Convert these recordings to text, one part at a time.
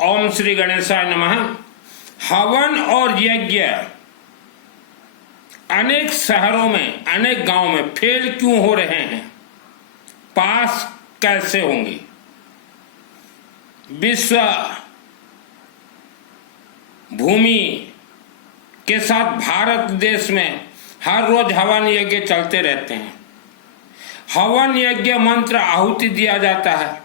ओम श्री गणेशाय नमः। हवन और यज्ञ अनेक शहरों में, अनेक गांवों में फेल क्यों हो रहे हैं, पास कैसे होंगे? विश्व भूमि के साथ भारत देश में हर रोज हवन यज्ञ चलते रहते हैं। हवन यज्ञ मंत्र आहुति दिया जाता है,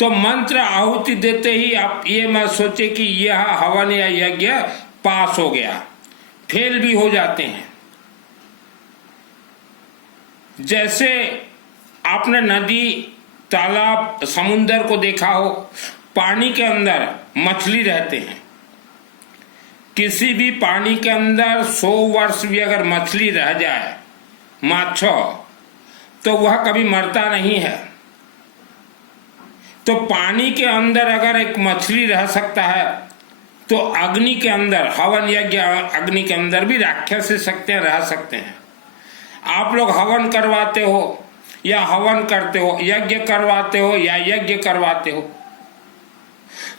तो मंत्र आहुति देते ही आप ये मत सोचे कि यह हवन या यज्ञ पास हो गया, फेल भी हो जाते हैं। जैसे आपने नदी, तालाब, समुंदर को देखा हो, पानी के अंदर मछली रहते हैं। किसी भी पानी के अंदर 100 वर्ष भी अगर मछली रह जाए, माछो, तो वह कभी मरता नहीं है। तो पानी के अंदर अगर एक मछली रह सकता है, तो अग्नि के अंदर, हवन यज्ञ अग्नि के अंदर भी राक्षसी शक्तियां रह सकते हैं। आप लोग हवन करवाते हो या हवन करते हो, यज्ञ करवाते हो या यज्ञ करवाते हो,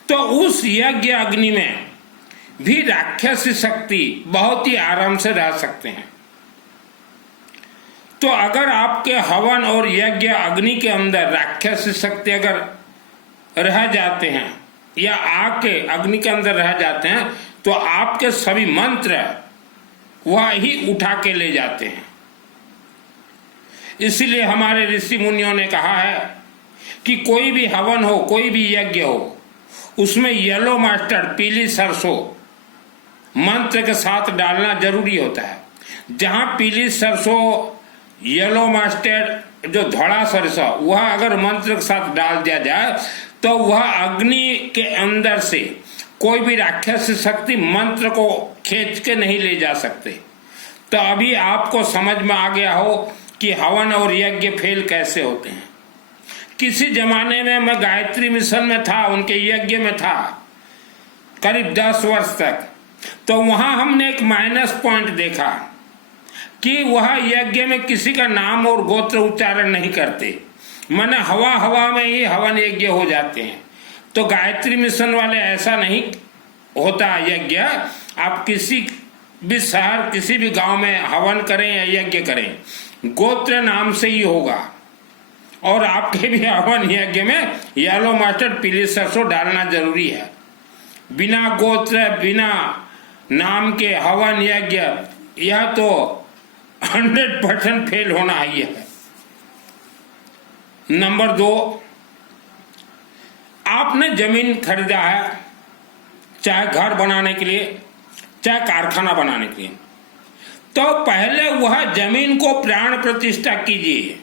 तो उस यज्ञ अग्नि में भी राक्षसी शक्ति बहुत ही आराम से रह सकते हैं। तो अगर आपके हवन और यज्ञ अग्नि के अंदर राक्षसी शक्ति अगर रह जाते हैं या आग के अग्नि के अंदर रह जाते हैं, तो आपके सभी मंत्र वह ही उठा के ले जाते हैं। इसीलिए हमारे ऋषि मुनियों ने कहा है कि कोई भी हवन हो, कोई भी यज्ञ हो, उसमें येलो मस्टर्ड, पीली सरसों मंत्र के साथ डालना जरूरी होता है। जहां पीली सरसों, येलो मस्टर्ड, जो धड़ा सरसों, वह अगर मंत्र के साथ डाल दिया जाए तो वह अग्नि के अंदर से कोई भी राक्षसी शक्ति मंत्र को खींच के नहीं ले जा सकते। तो अभी आपको समझ में आ गया हो कि हवन और यज्ञ फेल कैसे होते हैं। किसी जमाने में मैं गायत्री मिशन में था, उनके यज्ञ में था करीब 10 वर्ष तक। तो वहां हमने एक माइनस पॉइंट देखा कि वह यज्ञ में किसी का नाम और गोत्र उच्चारण नहीं करते, माने हवा हवा में ही हवन यज्ञ हो जाते हैं। तो गायत्री मिशन वाले ऐसा नहीं होता यज्ञ। आप किसी भी शहर, किसी भी गांव में हवन करें या यज्ञ करें, गोत्र नाम से ही होगा। और आपके भी हवन यज्ञ में येलो मस्टर्ड, पीली सरसों डालना जरूरी है। बिना गोत्र, बिना नाम के हवन यज्ञ, यह तो 100% फेल होना ही है। नंबर 2, आपने जमीन खरीदा है, चाहे घर बनाने के लिए, चाहे कारखाना बनाने के लिए, तो पहले वह जमीन को प्राण प्रतिष्ठा कीजिए।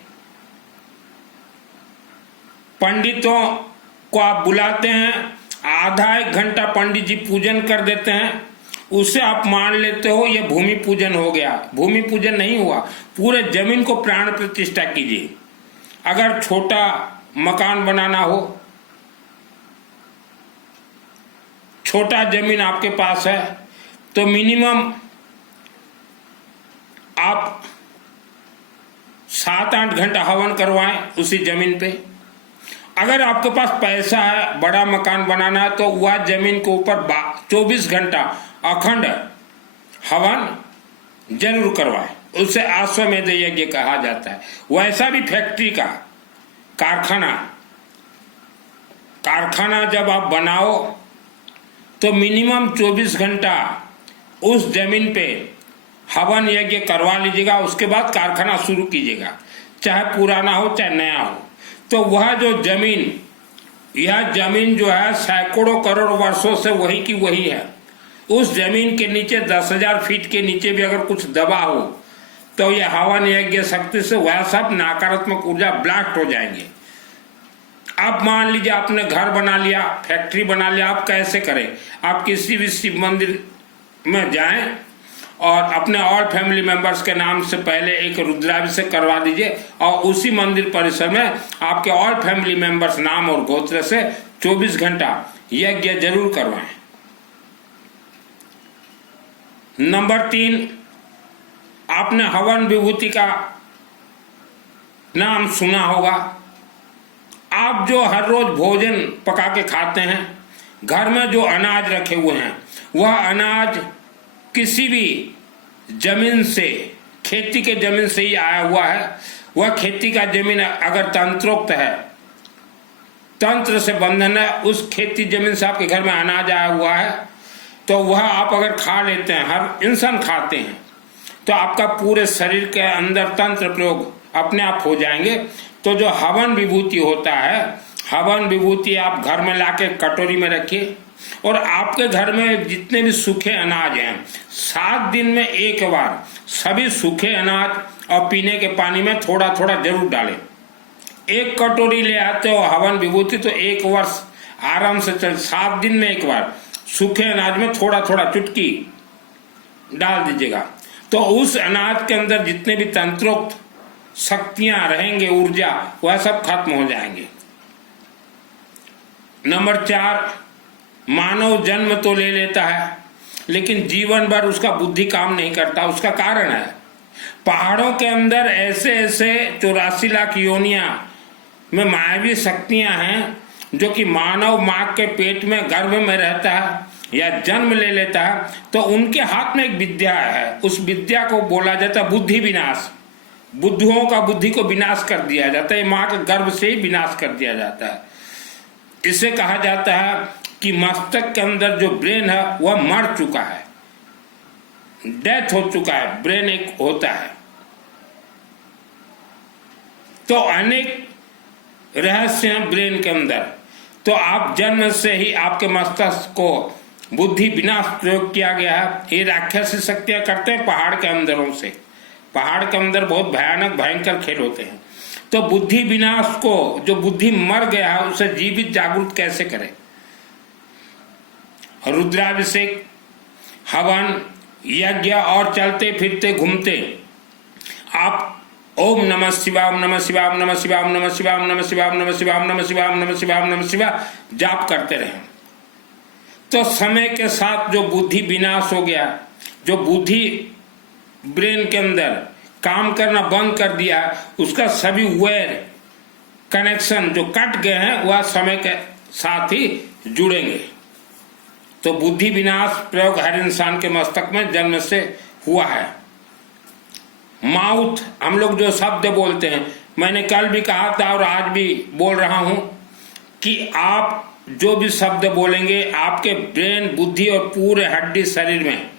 पंडितों को आप बुलाते हैं, आधा 1 घंटा पंडित जी पूजन कर देते हैं, उसे आप मान लेते हो ये भूमि पूजन हो गया। भूमि पूजन नहीं हुआ, पूरे जमीन को प्राण प्रतिष्ठा कीजिए। अगर छोटा मकान बनाना हो, छोटा जमीन आपके पास है, तो मिनिमम आप 7-8 घंटा हवन करवाएं उसी जमीन पे। अगर आपके पास पैसा है, बड़ा मकान बनाना है, तो वह जमीन के ऊपर 24 घंटा अखंड हवन जरूर करवाएं। उसे अश्वमेध यज्ञ कहा जाता है। वैसा भी फैक्ट्री का, कारखाना जब आप बनाओ तो मिनिमम 24 घंटा उस जमीन पे हवन यज्ञ करवा लीजिएगा। उसके बाद कारखाना शुरू कीजिएगा, चाहे पुराना हो चाहे नया हो। तो वह जो जमीन, यह जमीन जो है सैकड़ों करोड़ वर्षों से वही की वही है। उस जमीन के नीचे 10,000 फीट के नीचे भी अगर कुछ दबा हो, तो यह हवन यज्ञ शक्ति से वह सब नकारात्मक ऊर्जा ब्लास्ट हो जाएंगे। आप मान लीजिए आपने घर बना लिया, फैक्ट्री बना लिया, आप कैसे करें? आप किसी भी शिव मंदिर में जाएं और अपने और फैमिली मेंबर्स के नाम से पहले एक रुद्राभिषेक करवा दीजिए, और उसी मंदिर परिसर में आपके और फैमिली मेंबर्स नाम और गोत्र से 24 घंटा यज्ञ जरूर करवाएं। नंबर 3, आपने हवन विभूति का नाम सुना होगा। आप जो हर रोज भोजन पका के खाते हैं, घर में जो अनाज रखे हुए हैं वह अनाज किसी भी जमीन से, खेती के जमीन से ही आया हुआ है। वह खेती का जमीन अगर तंत्रोक्त है, तंत्र से बंधन है, उस खेती जमीन से आपके घर में अनाज आया हुआ है, तो वह आप अगर खा लेते हैं, हर इंसान खाते हैं, तो आपका पूरे शरीर के अंदर तंत्र प्रयोग अपने आप हो जाएंगे। तो जो हवन विभूति होता है, हवन विभूति आप घर में लाके कटोरी में रखिए, और आपके घर में जितने भी सूखे अनाज हैं 7 दिन में एक बार सभी सूखे अनाज और पीने के पानी में थोड़ा थोड़ा जरूर डालें। 1 कटोरी ले आते हो हवन विभूति तो 1 वर्ष आराम से चल। 7 दिन में एक बार सूखे अनाज में थोड़ा थोड़ा चुटकी डाल दीजिएगा, तो उस अनाज के अंदर जितने भी तंत्रोक्त शक्तियां रहेंगे, ऊर्जा, वह सब खत्म हो जाएंगे। नंबर 4, मानव जन्म तो ले लेता है लेकिन जीवन भर उसका बुद्धि काम नहीं करता। उसका कारण है पहाड़ों के अंदर ऐसे ऐसे 84 लाख योनियां में मायावी शक्तियां हैं जो कि मानव माँ के पेट में गर्भ में रहता है या जन्म ले लेता है, तो उनके हाथ में एक विद्या है। उस विद्या को बोला जाता है बुद्धि विनाश। बुद्धुओं का बुद्धि को विनाश कर दिया जाता है, माँ के गर्भ से ही विनाश कर दिया जाता है। इसे कहा जाता है कि मस्तक के अंदर जो ब्रेन है वह मर चुका है, डेथ हो चुका है, ब्रेन एक होता है। तो अनेक रहस्य हैं ब्रेन के अंदर। तो आप जन्म से ही आपके मस्तिष्क को बुद्धि विनाश प्रयोग किया गया है। ये राक्षसी शक्तियां करते हैं पहाड़ के अंदरों से। पहाड़ के अंदर बहुत भयानक भयंकर खेल होते हैं। तो बुद्धि विनाश को, जो बुद्धि मर गया है, उसे जीवित जागृत कैसे करें? रुद्राभिषेक, हवन, यज्ञ और चलते फिरते घूमते आप ओम नमः शिवाय, ओम नमः शिवाय, ओम नमः शिवाय, ओम नमः शिवाय, ओम नमः शिवाय, ओम नमः शिवाय, ओम नमः शिवाय, ओम नमः शिवाय, ओम नमः शिवाय जाप करते रहें। तो समय के साथ जो बुद्धि विनाश हो गया, जो बुद्धि ब्रेन के अंदर काम करना बंद कर दिया, उसका सभी वायर कनेक्शन जो कट गए हैं वह समय के साथ ही जुड़ेंगे। तो बुद्धि विनाश प्रयोग हर इंसान के मस्तक में जन्म से हुआ है। माउथ, हम लोग जो शब्द बोलते हैं, मैंने कल भी कहा था और आज भी बोल रहा हूं कि आप जो भी शब्द बोलेंगे आपके ब्रेन, बुद्धि और पूरे हड्डी शरीर में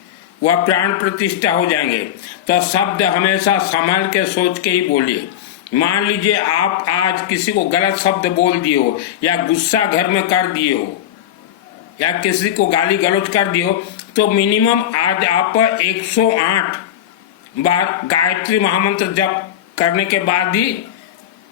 वह प्राण प्रतिष्ठा हो जाएंगे। तो शब्द हमेशा संभल के सोच के ही बोलिए। मान लीजिए आप आज किसी को गलत शब्द बोल दिए हो, या गुस्सा घर में कर दिए हो, या किसी को गाली गलौज कर दिए हो, तो मिनिमम आज आप 108 बार गायत्री महामंत्र जप करने के बाद ही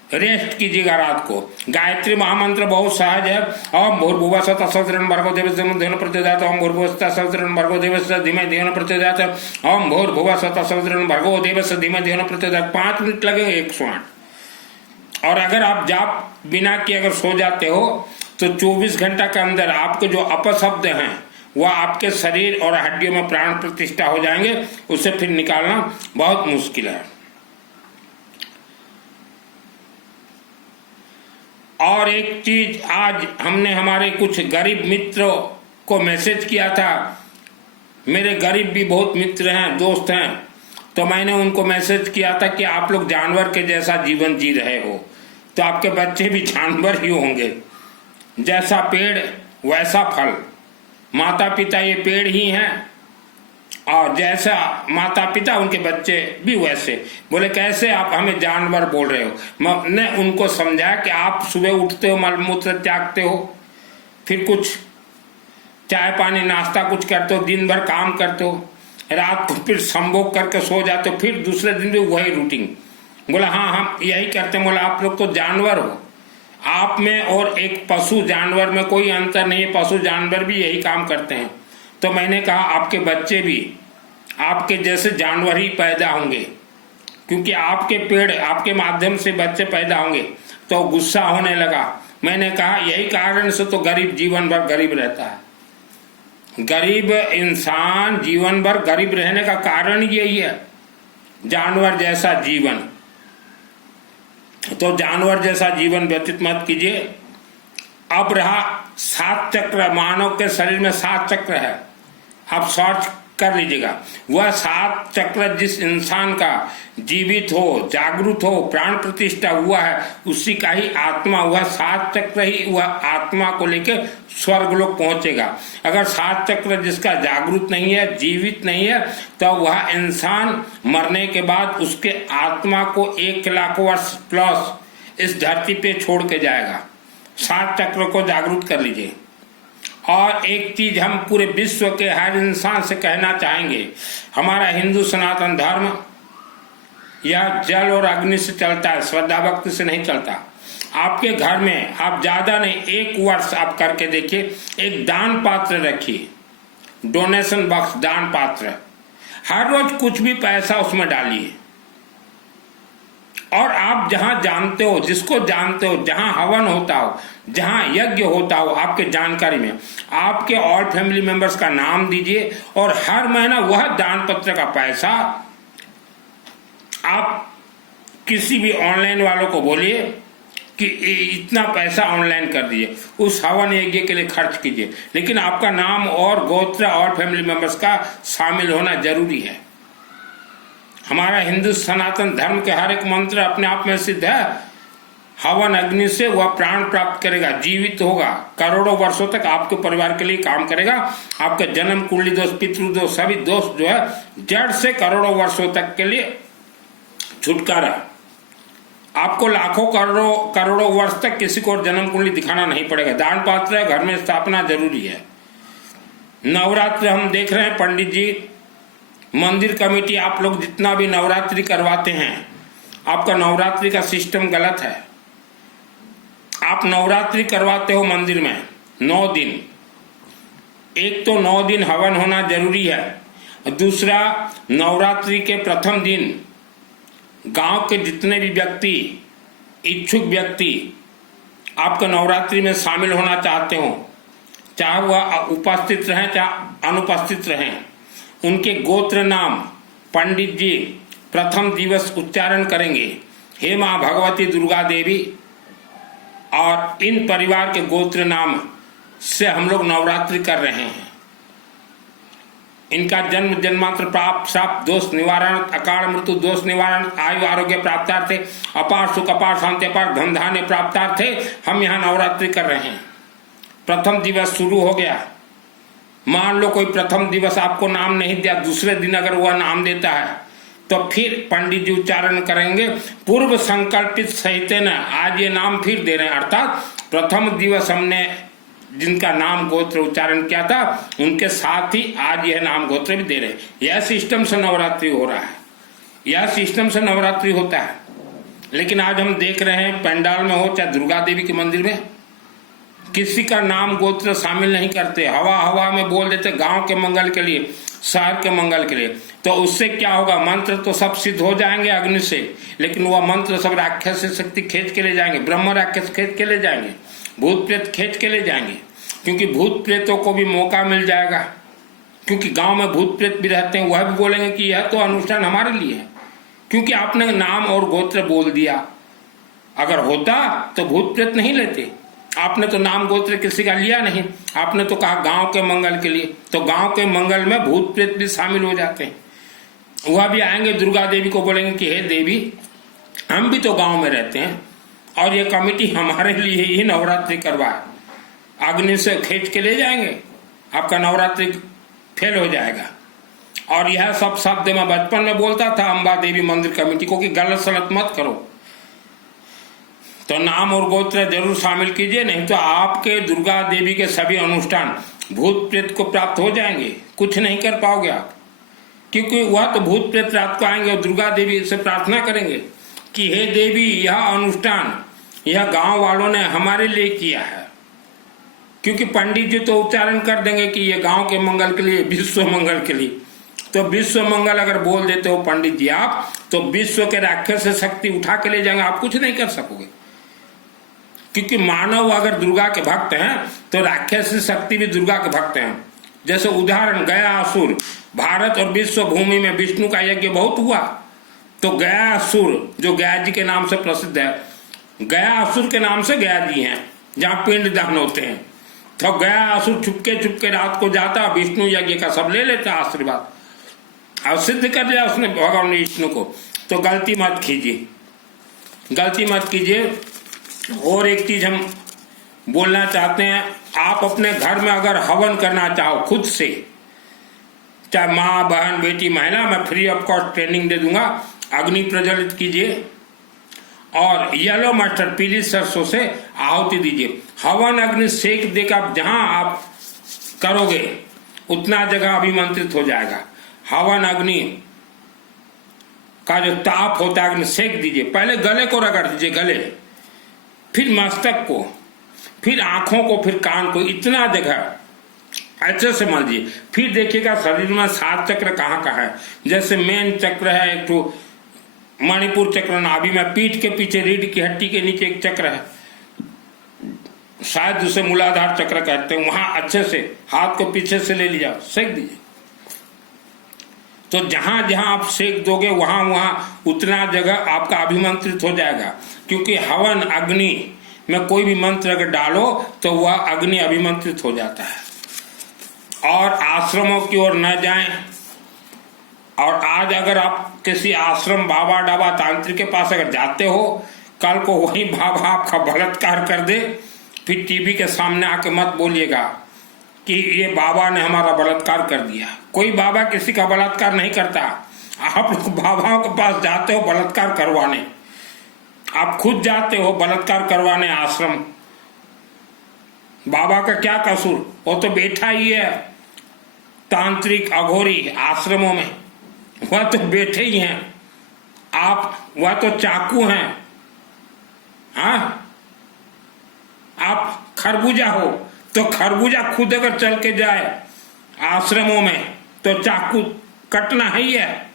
रेस्ट कीजिएगा रात को। गायत्री महामंत्र बहुत सहज है। ओम भूर्भुवः स्वः तत्सवितुर्वरेण्यं भर्गो देवस्य धीमहि प्रचोदयात्, ओम भूर्भुवः स्वः तत्सवितुर्वरेण्यं भर्गो देवस्य धीमहि प्रचोदयात्, ओम भूर्भुवः स्वः तत्सवितुर्वरेण्यं भर्गो देवस्य धीमहि प्रचोदयात्। 5 मिनट लगेंगे 108। और अगर आप जाप बिना किए अगर सो जाते हो तो 24 घंटा के अंदर आपके जो अपशब्द हैं वह आपके शरीर और हड्डियों में प्राण प्रतिष्ठा हो जाएंगे। उसे फिर निकालना बहुत मुश्किल है। और एक चीज, आज हमने हमारे कुछ गरीब मित्रों को मैसेज किया था। मेरे गरीब भी बहुत मित्र हैं, दोस्त हैं, तो मैंने उनको मैसेज किया था कि आप लोग जानवर के जैसा जीवन जी रहे हो, तो आपके बच्चे भी जानवर ही होंगे। जैसा पेड़ वैसा फल, माता पिता ये पेड़ ही हैं, और जैसा माता पिता उनके बच्चे भी वैसे। बोले कैसे आप हमें जानवर बोल रहे हो? मैंने उनको समझाया कि आप सुबह उठते हो, मलमूत्र त्यागते हो, फिर कुछ चाय पानी नाश्ता कुछ करते हो, दिन भर काम करते हो, रात को फिर संभोग करके सो जाते हो, फिर दूसरे दिन भी वही रूटीन। बोला हाँ हम यही करते हैं। बोला आप लोग तो जानवर हो, आप में और एक पशु जानवर में कोई अंतर नहीं है, पशु जानवर भी यही काम करते हैं। तो मैंने कहा आपके बच्चे भी आपके जैसे जानवर ही पैदा होंगे, क्योंकि आपके पेड़, आपके माध्यम से बच्चे पैदा होंगे। तो गुस्सा होने लगा। मैंने कहा यही कारण से तो गरीब जीवन भर गरीब रहता है। गरीब इंसान जीवन भर गरीब रहने का कारण यही है, जानवर जैसा जीवन। तो जानवर जैसा जीवन व्यतीत मत कीजिए। अब रहा 7 चक्र, मानव के शरीर में 7 चक्र है, आप सर्च कर लीजिएगा। वह 7 चक्र जिस इंसान का जीवित हो, जागृत हो, प्राण प्रतिष्ठा हुआ है, उसी का ही आत्मा, वह 7 चक्र ही वह आत्मा को लेके स्वर्ग लोक पहुंचेगा। अगर 7 चक्र जिसका जागृत नहीं है, जीवित नहीं है, तो वह इंसान मरने के बाद उसके आत्मा को 1 लाख वर्ष प्लस इस धरती पे छोड़ के जाएगा। 7 चक्र को जागरूक कर लीजिए। और एक चीज हम पूरे विश्व के हर इंसान से कहना चाहेंगे, हमारा हिंदू सनातन धर्म यह जल और अग्नि से चलता है, श्रद्धा भक्ति से नहीं चलता। आपके घर में आप ज्यादा नहीं 1 वर्ष आप करके देखिए, एक दान पात्र रखिए, डोनेशन बॉक्स, दान पात्र, हर रोज कुछ भी पैसा उसमें डालिए। और आप जहां जानते हो, जिसको जानते हो, जहां हवन होता हो, जहां यज्ञ होता हो, आपके जानकारी में आपके और फैमिली मेंबर्स का नाम दीजिए, और हर महीना वह दान पत्र का पैसा आप किसी भी ऑनलाइन वालों को बोलिए कि इतना पैसा ऑनलाइन कर दीजिए, उस हवन यज्ञ के लिए खर्च कीजिए, लेकिन आपका नाम और गोत्र और फैमिली मेंबर्स का शामिल होना जरूरी है। हमारा हिंदू सनातन धर्म के हर एक मंत्र अपने आप में सिद्ध है। हवन अग्नि से वह प्राण प्राप्त करेगा, जीवित होगा, करोड़ों वर्षों तक आपके परिवार के लिए काम करेगा। आपके जन्म कुंडली दोष, पितृदोष, सभी दोष जो है जड़ से करोड़ों वर्षों तक के लिए छुटकारा। आपको लाखों करोड़ों वर्ष तक किसी को जन्म कुंडली दिखाना नहीं पड़ेगा। दान पात्र घर में स्थापना जरूरी है। नवरात्र हम देख रहे हैं, पंडित जी, मंदिर कमेटी, आप लोग जितना भी नवरात्रि करवाते हैं, आपका नवरात्रि का सिस्टम गलत है। आप नवरात्रि करवाते हो मंदिर में 9 दिन, एक तो 9 दिन हवन होना जरूरी है, दूसरा नवरात्रि के प्रथम दिन गांव के जितने भी व्यक्ति, इच्छुक व्यक्ति आपके नवरात्रि में शामिल होना चाहते हो, चाहे वह उपस्थित रहें चाहे अनुपस्थित रहें, उनके गोत्र नाम पंडित जी प्रथम दिवस उच्चारण करेंगे, हे मां भगवती दुर्गा देवी, और इन परिवार के गोत्र नाम से हम लोग नवरात्रि कर रहे हैं। इनका जन्म जन्मांतर प्राप्त शाप दोष निवारण, अकाल मृत्यु दोष निवारण, आयु आरोग्य प्राप्तार्थे, अपार सुख, अपार शांति, अपार धन धान्य प्राप्तार्थे हम यहाँ नवरात्रि कर रहे हैं। प्रथम दिवस शुरू हो गया। मान लो कोई प्रथम दिवस आपको नाम नहीं दिया, दूसरे दिन अगर वह नाम देता है तो फिर पंडित जी उच्चारण करेंगे, पूर्व संकल्पित सहित न आज ये नाम फिर दे रहे हैं, अर्थात प्रथम दिवस हमने जिनका नाम गोत्र उच्चारण किया था उनके साथ ही आज यह नाम गोत्र भी दे रहे हैं। यह सिस्टम से नवरात्रि हो रहा है, यह सिस्टम से नवरात्रि होता है। लेकिन आज हम देख रहे हैं पंडाल में हो चाहे दुर्गा देवी के मंदिर में, किसी का नाम गोत्र शामिल नहीं करते, हवा हवा में बोल देते गांव के मंगल के लिए, शहर के मंगल के लिए। तो उससे क्या होगा, मंत्र तो सब सिद्ध हो जाएंगे अग्नि से, लेकिन वह मंत्र सब राक्षस शक्ति खींच के ले जाएंगे, ब्रह्म राक्षस खींच के ले जाएंगे, भूत प्रेत खींच के ले जाएंगे, क्योंकि भूत प्रेतों को भी मौका मिल जाएगा, क्योंकि गांव में भूत प्रेत भी रहते हैं, वह भी बोलेंगे कि यह तो अनुष्ठान हमारे लिए है, क्योंकि आपने नाम और गोत्र बोल दिया। अगर होता तो भूत प्रेत नहीं लेते, आपने तो नाम गोत्र किसी का लिया नहीं, आपने तो कहा गांव के मंगल के लिए, तो गांव के मंगल में भूत प्रेत भी शामिल हो जाते हैं। वह भी आएंगे, दुर्गा देवी को बोलेंगे कि हे देवी, हम भी तो गांव में रहते हैं और ये कमेटी हमारे लिए ही नवरात्रि करवाए, अग्नि से खींच के ले जाएंगे, आपका नवरात्रि फेल हो जाएगा। और यह सब शब्द मैं बचपन में बोलता था अंबा देवी मंदिर कमेटी को कि गलत सलत मत करो, तो नाम और गोत्र जरूर शामिल कीजिए, नहीं तो आपके दुर्गा देवी के सभी अनुष्ठान भूत प्रेत को प्राप्त हो जाएंगे, कुछ नहीं कर पाओगे आप, क्योंकि वह तो भूत प्रेत रात को आएंगे और दुर्गा देवी से प्रार्थना करेंगे कि हे देवी, यह अनुष्ठान यह गांव वालों ने हमारे लिए किया है, क्योंकि पंडित जी तो उच्चारण कर देंगे कि यह गांव के मंगल के लिए, विश्व मंगल के लिए। तो विश्व मंगल अगर बोल देते हो पंडित जी आप, तो विश्व के राक्षस शक्ति उठा के ले जाएंगे, आप कुछ नहीं कर सकोगे, क्योंकि मानव अगर दुर्गा के भक्त हैं तो राक्षस शक्ति भी दुर्गा के भक्त हैं। जैसे उदाहरण गया असुर, भारत और विश्व भूमि में विष्णु का यज्ञ बहुत हुआ, तो गया असुर जो गया जी के नाम से प्रसिद्ध है, गया असुर के नाम से गया जी हैं जहाँ पिंड दान होते हैं, तो गया असुर चुपके चुपके रात को जाता, विष्णु यज्ञ का सब ले लेता आशीर्वाद, अब सिद्ध कर दिया उसने भगवान विष्णु को। तो गलती मत कीजिए, गलती मत कीजिए। और एक चीज हम बोलना चाहते हैं, आप अपने घर में अगर हवन करना चाहो खुद से, चाहे माँ बहन बेटी महिला, मैं फ्री ऑफ कॉस्ट ट्रेनिंग दे दूंगा, अग्नि प्रज्वलित कीजिए और येलो मस्टर्ड पीली सरसों से आहुति दीजिए। हवन अग्नि सेक देकर जहां आप करोगे उतना जगह अभिमंत्रित हो जाएगा। हवन अग्नि का जो ताप होता है अग्नि सेक दीजिए। पहले गले को रगड़ दीजिए, गले, फिर मस्तक को, फिर आंखों को, फिर कान को, इतना जगह अच्छे से मल दिए। फिर देखिएगा शरीर में 7 चक्र कहाँ कहाँ है। जैसे मेन चक्र है एक तो मणिपुर चक्र नाभि में, पीठ के पीछे रीढ़ की हड्डी के नीचे एक चक्र है, शायद उसे मूलाधार चक्र कहते हैं। वहां अच्छे से हाथ को पीछे से ले लिया, सेक दीजिए। तो जहां जहां आप सेक दोगे वहां वहां उतना जगह आपका अभिमंत्रित हो जाएगा। क्योंकि हवन अग्नि में कोई भी मंत्र अगर डालो तो वह अग्नि अभिमंत्रित हो जाता है। और आश्रमों की ओर न जाएं। और आज अगर आप किसी आश्रम बाबा डाबा तांत्रिक के पास अगर जाते हो, कल को वही बाबा आपका बलात्कार कर दे, फिर टीवी के सामने आके मत बोलिएगा कि ये बाबा ने हमारा बलात्कार कर दिया। कोई बाबा किसी का बलात्कार नहीं करता। आप लोग बाबाओं के पास जाते हो बलात्कार करवाने, आप खुद जाते हो बलात्कार करवाने आश्रम। बाबा का क्या कसूर, वो तो बैठा ही है तांत्रिक अघोरी आश्रमों में, वह तो बैठे ही हैं। आप वह तो चाकू हैं। हाँ, आप खरबूजा हो तो खरबूजा खुद अगर चल के जाए आश्रमों में तो चाकू कटना ही है।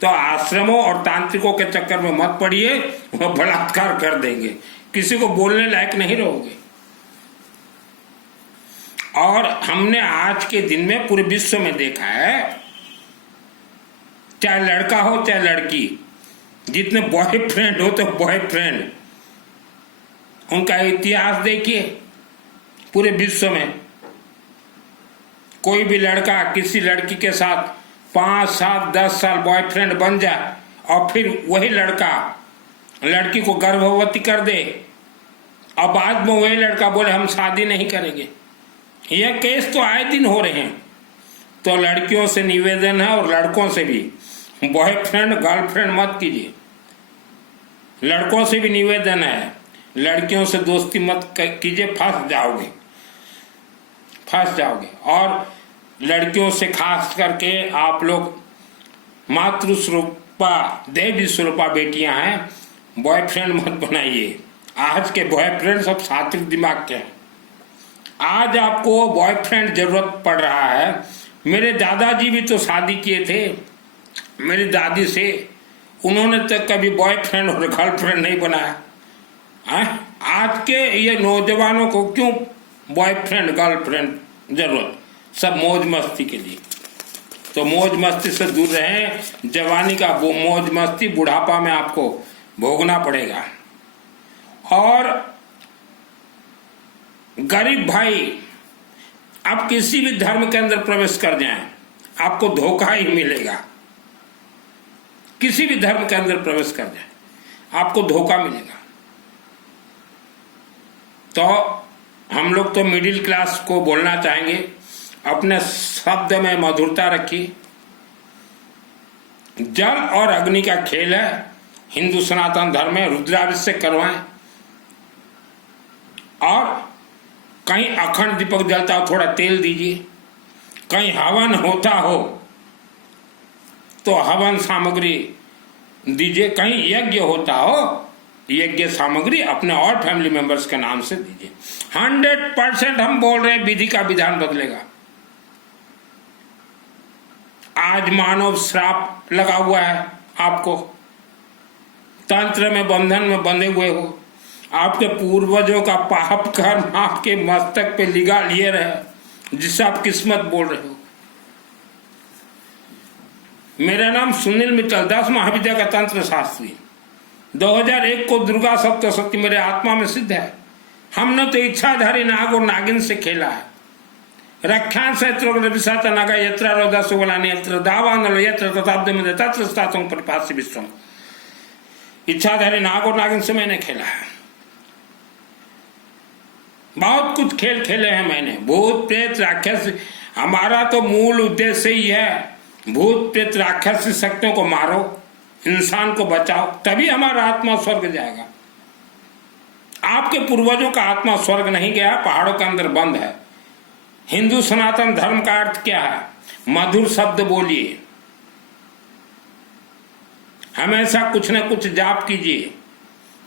तो आश्रमों और तांत्रिकों के चक्कर में मत पड़िए, वह बलात्कार कर देंगे, किसी को बोलने लायक नहीं रहोगे। और हमने आज के दिन में पूरे विश्व में देखा है, चाहे लड़का हो चाहे लड़की, जितने बॉयफ्रेंड हो तो बॉयफ्रेंड, उनका इतिहास देखिए पूरे विश्व में। कोई भी लड़का किसी लड़की के साथ 5, 7, 10 साल बॉयफ्रेंड बन जाए और फिर वही लड़का लड़की को गर्भवती कर दे और बाद में वही लड़का बोले हम शादी नहीं करेंगे। यह केस तो आए दिन हो रहे हैं। तो लड़कियों से निवेदन है और लड़कों से भी, बॉयफ्रेंड गर्लफ्रेंड मत कीजिए। लड़कों से भी निवेदन है, लड़कियों से दोस्ती मत कीजिए, फंस जाओगे। और लड़कियों से खास करके आप लोग मातृ स्वरूपा देवी स्वरूपा बेटियां हैं, बॉयफ्रेंड मत बनाइए। आज के बॉयफ्रेंड सब सात्विक दिमाग के हैं। आज आपको बॉयफ्रेंड जरूरत पड़ रहा है। मेरे दादाजी भी तो शादी किए थे मेरी दादी से, उन्होंने तो कभी बॉयफ्रेंड और गर्लफ्रेंड नहीं बनाया। आज के ये नौजवानों को क्यों बॉयफ्रेंड गर्लफ्रेंड जरूरत, सब मौज मस्ती के लिए। तो मौज मस्ती से दूर रहें। जवानी का वो मौज मस्ती बुढ़ापा में आपको भोगना पड़ेगा। और गरीब भाई, आप किसी भी धर्म के अंदर प्रवेश कर जाएं, आपको धोखा ही मिलेगा। किसी भी धर्म के अंदर प्रवेश कर जाएं, आपको धोखा मिलेगा। तो हम लोग तो मिडिल क्लास को बोलना चाहेंगे, अपने शब्द में मधुरता रखिए। जल और अग्नि का खेल है हिंदू सनातन धर्म में। रुद्राभिषेक करवाएं। और कहीं अखंड दीपक जलता हो थोड़ा तेल दीजिए। कहीं हवन होता हो तो हवन सामग्री दीजिए। कहीं यज्ञ होता हो, यज्ञ सामग्री अपने और फैमिली मेंबर्स के नाम से दीजिए। 100% हम बोल रहे हैं, विधि का विधान बदलेगा। आज मानव श्राप लगा हुआ है, आपको तंत्र में बंधन में बंधे हुए हो। आपके पूर्वजों का पाप कर्म आपके मस्तक पे लिगा लिए रहे, जिससे आप किस्मत बोल रहे हो। मेरा नाम सुनील मित्तल, 10 महाविद्या का तंत्र शास्त्री। 2001 को दुर्गा सप्तशती मेरे आत्मा में सिद्ध है। हमने तो इच्छाधारी नाग और नागिन से खेला है। रक्षांश विशात नागा यत्र रोदा सुबलानी यत्र दावानलो यत्र तथाब्दमिदे तत्र स्थातुं परिपास्य विश्वम। इच्छाधारी नाग और नागिन से मैंने खेला है, बहुत कुछ खेल खेले हैं मैंने, भूत प्रेत राक्षस। हमारा तो मूल उद्देश्य ही है, भूत प्रेत राक्षस शक्तियों को मारो, इंसान को बचाओ, तभी हमारा आत्मा स्वर्ग जाएगा। आपके पूर्वजों का आत्मा स्वर्ग नहीं गया, पहाड़ों के अंदर बंद है। हिंदू सनातन धर्म का अर्थ क्या है? मधुर शब्द बोलिए, हमेशा कुछ न कुछ जाप कीजिए।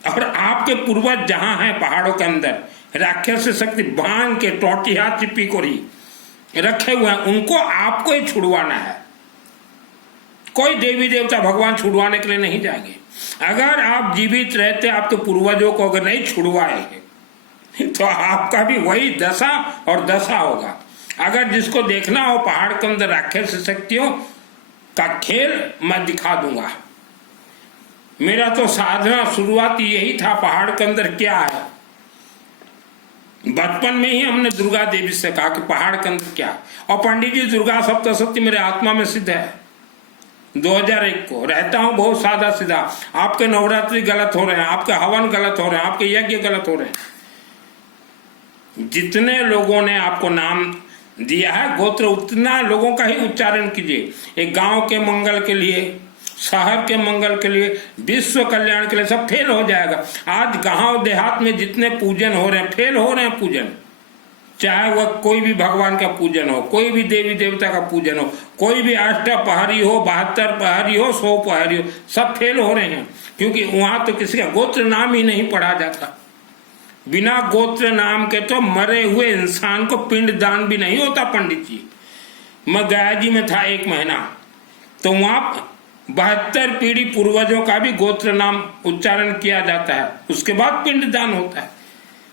और आपके पूर्वज जहां हैं पहाड़ों के अंदर, राक्षस शक्ति बांध के टोटी हाथ चिप्पी को ही रखे हुए हैं, उनको आपको ही छुड़वाना है। कोई देवी देवता भगवान छुड़वाने के लिए नहीं जाएंगे। अगर आप जीवित रहते आपके पूर्वजों को अगर नहीं छुड़वाए तो आपका भी वही दशा और दशा होगा। अगर जिसको देखना हो पहाड़ के अंदर राक्षस शक्तियों का खेल, मैं दिखा दूंगा। मेरा तो साधना शुरुआत यही था, पहाड़ के अंदर क्या है। बचपन में ही हमने दुर्गा देवी से कहा कि पहाड़ के अंदर क्या, और पंडित जी दुर्गा सप्तशती मेरे आत्मा में सिद्ध है। 2001 को रहता हूं बहुत सादा सीधा। आपके नवरात्रि गलत हो रहे हैं, आपके हवन गलत हो रहे हैं, आपके यज्ञ गलत हो रहे हैं। जितने लोगों ने आपको नाम दिया है गोत्र, उतना लोगों का ही उच्चारण कीजिए। एक गांव के मंगल के लिए, शहर के मंगल के लिए, विश्व कल्याण के लिए, सब फेल हो जाएगा। आज गांव देहात में जितने पूजन हो रहे हैं, फेल हो रहे हैं पूजन। चाहे वह कोई भी भगवान का पूजन हो, कोई भी देवी देवता का पूजन हो, कोई भी 8 पहाड़ी हो, 72 पहाड़ी हो, 100 पहाड़ी हो, सब फेल हो रहे हैं। क्योंकि वहां तो किसी का गोत्र नाम ही नहीं पढ़ा जाता। बिना गोत्र नाम के तो मरे हुए इंसान को पिंड दान भी नहीं होता। पंडित जी, मैं गया जी में था 1 महीना, तो वहां 72 पीढ़ी पूर्वजों का भी गोत्र नाम उच्चारण किया जाता है, उसके बाद पिंड दान होता है।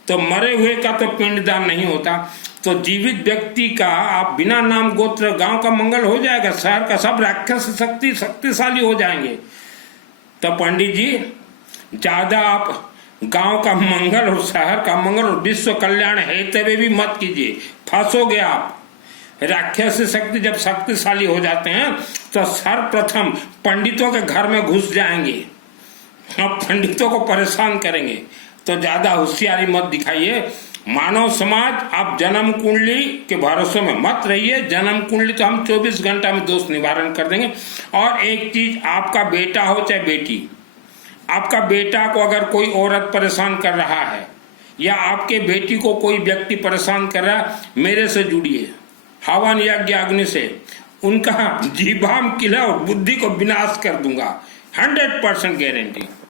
तो मरे हुए का तो पिंड दान नहीं होता। तो जीवित व्यक्ति का आप बिना नाम गोत्र, गांव का मंगल हो जाएगा, शहर का सब राक्षस शक्तिशाली हो जाएंगे। तो पंडित जी, ज्यादा आप गांव का मंगल और शहर का मंगल और विश्व कल्याण है तभी भी मत कीजिए, फंसोगे आप। राक्षस शक्ति जब शक्तिशाली हो जाते हैं तो सर्वप्रथम पंडितों के घर में घुस जाएंगे और पंडितों को परेशान करेंगे। तो ज्यादा होशियारी मत दिखाइए। मानव समाज, आप जन्म कुंडली के भरोसे में मत रहिए। जन्म कुंडली तो हम 24 घंटा में दोष निवारण कर देंगे। और एक चीज, आपका बेटा हो चाहे बेटी, आपका बेटा को अगर कोई औरत परेशान कर रहा है या आपके बेटी को कोई व्यक्ति परेशान कर रहा है, मेरे से जुड़िए, हवन यज्ञ अग्नि से उनका जीभाम किला और बुद्धि को विनाश कर दूंगा, 100% गारंटी।